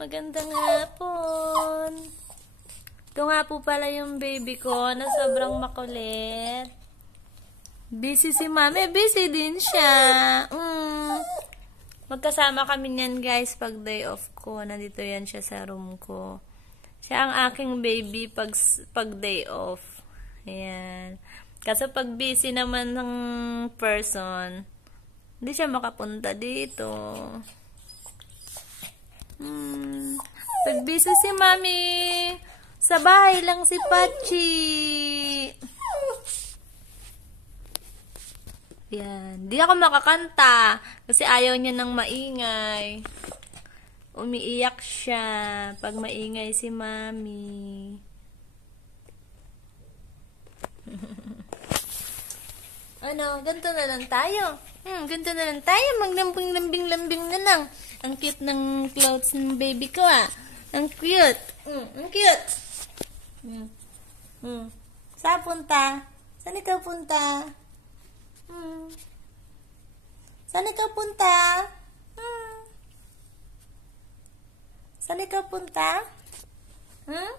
Magandang hapon. Ito nga po pala yung baby ko na sobrang makulit. Busy si mami. Busy din siya. Magkasama kami niyan guys pag day off ko. Nandito yan siya sa room ko. Siya ang aking baby pag day off. Ayan. Kasi pag busy naman ng person, hindi siya makapunta dito. Pag busy si mami, sa bahay lang si Pachi. Yan. Di ako makakanta kasi ayaw niya ng maingay. Umiiyak siya pag maingay si mami. Ano, ganito na lang tayo. Ganito na lang tayo. Maglambing-lambing-lambing na lang. Ang cute ng clothes ng baby ko ah. Ang cute. Ang cute. Saan punta? Saan ikaw punta? Saan ikaw punta? Saan ikaw punta? Hmm?